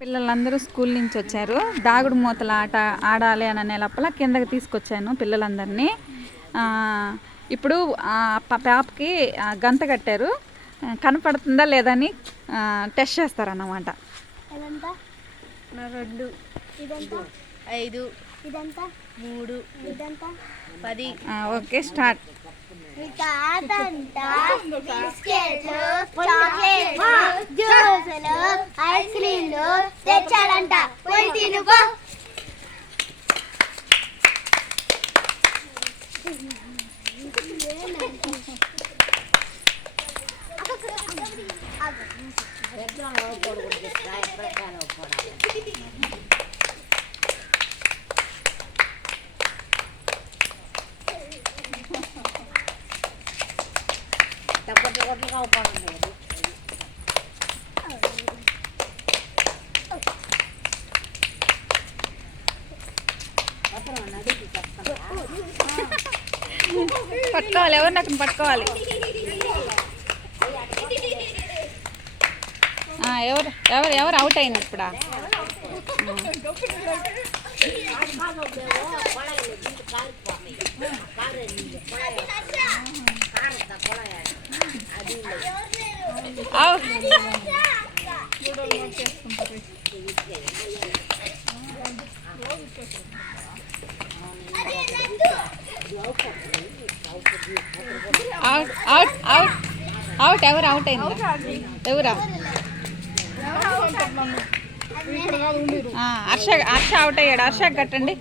పిల్లలందరూ స్కూల్ నుంచి వచ్చారు. దాగుడు మూతల ఆట ఆడాలి అని అనే లోపల కిందకి తీసుకొచ్చాను పిల్లలందరినీ. ఇప్పుడు పాపకి గంత కట్టారు, కనపడుతుందా లేదని టెస్ట్ చేస్తారన్నమాట. 2 5 3 10. Okay, start. ఐస్ క్రీమ్లు తెచ్చాడంట, పోయి తినుకో. పట్టుకోవాలి, ఎవరు నాకు పట్టుకోవాలి. ఎవరు ఎవరు ఎవరు అవుట్ అయిన ఇప్పుడా? అవుట్ ఎవరు అవుట్ అయింది? ఎవరా? హర్ష అవుట్ అయ్యాడు. హర్ష కట్టండి.